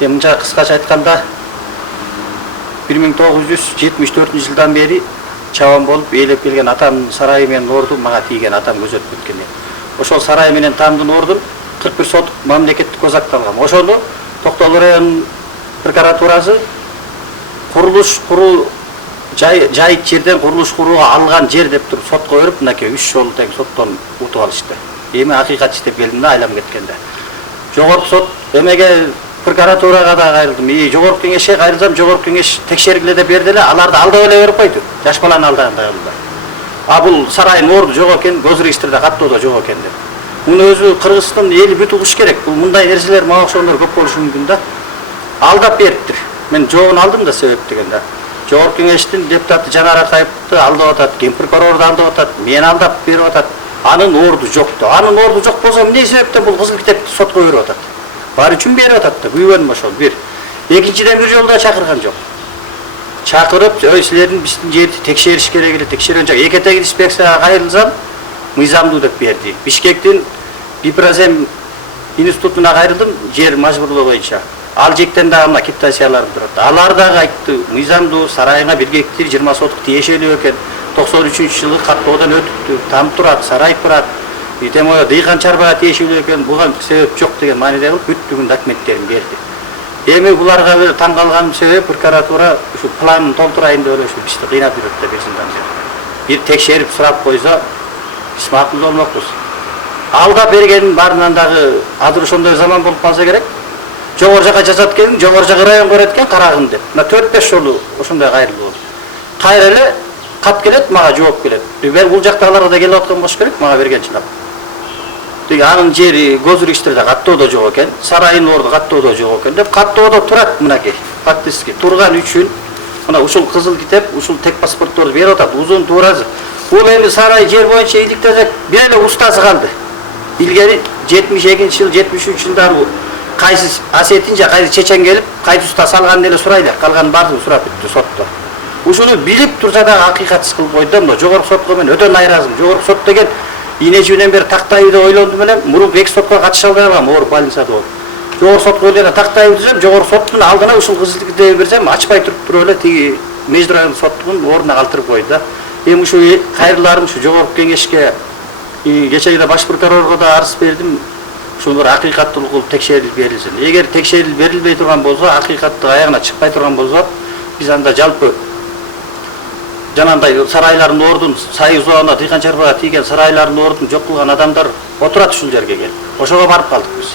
Мынча кыскача айтканда 1974 жылдан бери чабан болуп ээлеп келген атамдын сарайы менен орду мага тийген, атам көзөтүп өткөн. Ошол сарай менен тамдын ордун 41 соттук мамлекеттик көз акталган. Ошону Токтогул районунун прокуратурасы курулуш куруу жайыт жерден курулуш курууга алган жер деп туруп сотко берип, мынакей 3 жолу тең соттон утуп алышты. Эми акыйкат иштеп келдим да айлам кеткенде. Жогорку сот эмеге прокуратурага да кайрылдым. Жогорку кеңешке кайрылсам, жогорку кеңеш текшергиле деп берди эле, аларды алдап эле берип койду. Жаш баланы алдагандай кылды. Бул сарайдын орду жок экен, госрегистрде каттоодо жок экен деп. Муну өзү Кыргызстан эли бүт угуш керек. Бул мындай нерселер мага окшогондор көп болушу мүмкүн да. Алдап бериптир. Мен жообун алдым да себеп дегенде. Жогорку кеңештин депутаты Жанар Акаевди алдап атат, ген прокурорду алдап атат, мени алдап берип атат. Анын орду жокту. Анын орду жок болсо эмне себептен бул кызыл китепти сотко берип атат? Баары үчүн берип атат да, күйбөнүм ошол бир. Экинчиден бир жолу да чакырган жок. Чакырып, силердин биздин жерди текшериш керек эле, текшерген жок. Экетек инспекцияга кайрылсам, мыйзамдуу деп берди. Бишкектин Бипразем институтуна кайрылдым, жер мажбурлоо боюнча. Ал жектен дагы мына квитанцияларым турат. Алар дагы айтты, мыйзамдуу сарайга 1 гектар 20 сотук тиешелүү экен. 93-жылы каттоодон өтүптү, там турат, сарай турат. Итемое дыйкан чарбага тиешелүү экен, буга себеп жок деген мааниде кылып бүттүгүн документтерин берди. Эми буларга бир таң калганым себеп прокуратура ушу планын толтурайын деп эле ушу бизди кыйнап жүрөт деп эсимден. Бир текшерип сурап койсо, биз макул болмокпуз. Алдап бергенин баарынан дагы азыр ошондой заман болуп калса керек. Жогору жака жазат экен, жогору жака район көрөт экен, карагын деп. Мына 4-5 жолу ошондой кайрылуу болду. Кайра эле кат келет, мага жооп келет. Мен бул жактагыларга да келип аткан болуш керек, мага берген чылап. Анын жери госрегистрде каттоодо жок экен, сарайдын орду каттоодо жок экен деп каттоодо турат мынакей. Фактически турган үчүн мына ушул кызыл китеп, ушул тек паспортторду берип атат, узун туурасы. Бул эми сарай жер боюнча иликтесек, бир эле устазы калды. Илгери 72-жыл, 73-жылдары кайсы Асетин же кайсы Чечен келип, кайсы уста салган эле сурайлар, калган баардыгын сурап бүттү сотто. Ушуну билип турса да акыйкатсыз кылып койду. Но жогорку сотко мен өтө найразымын. Жогорку сот деген инежибинен бери тактайбы деп ойлондум эле, мурунку 2 сотко катыша албай калгам, оор больницада болуп. Жогорку сотко эле тактайбы десем, жогорку соттун алдына ушул кызыл китепти берсем, ачпай туруп эле тиги межрайондук соттун ордуна калтырып койду да. Эми ушу кайрыларым ушу жогорку кеңешке кечеде баш прокурорго да арыз бердим. Ушулар акыйкаттуулук кылып текшерилип берилсин. Эгер текшерилип берилбей турган болсо, акыйкаттык аягына чыкпай турган болсо, биз анда жалпы жанагындай сарайлардын ордун Союз убагында дыйкан чарбага тийген сарайлардын ордун жок кылган адамдар отурат ушул жерге келип. Ошого барып калдык биз.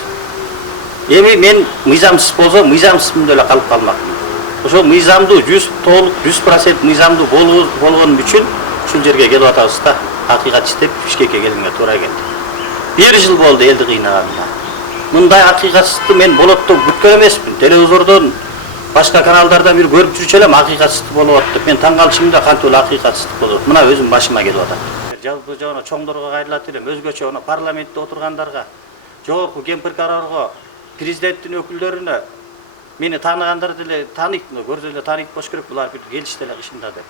Эми мен мыйзамсыз болсо, мыйзамсызмын деп эле калып калмакмын. Ошол мыйзамдуу 100% мыйзамдуу болгон үчүн ушул жерге келип атабыз да. Акыйкат иштеп Бишкекке келгенге туура келди. 1 жыл болду элди кыйнаганга. Мындай акыйкатсызды мен болот деп күткөн эмесмин. Телевизордон башка каналдарда бир көрүп жүрчү элем, акыйкатсыздык болуп атты. Мен таң калышым да кантип эле акыйкатсыздык болот. Мына өзүм башыма келип атат. Жалпы жана чоңдорго кайрылат элем, өзгөчө оны парламентте отургандарга, жогорку ген прокурорго, президенттин өкүлдөрүнө мени тааныгандар деле тааныйт, көрсө эле тааныйт болуш керек, булар бир келишти эле ишинде деп.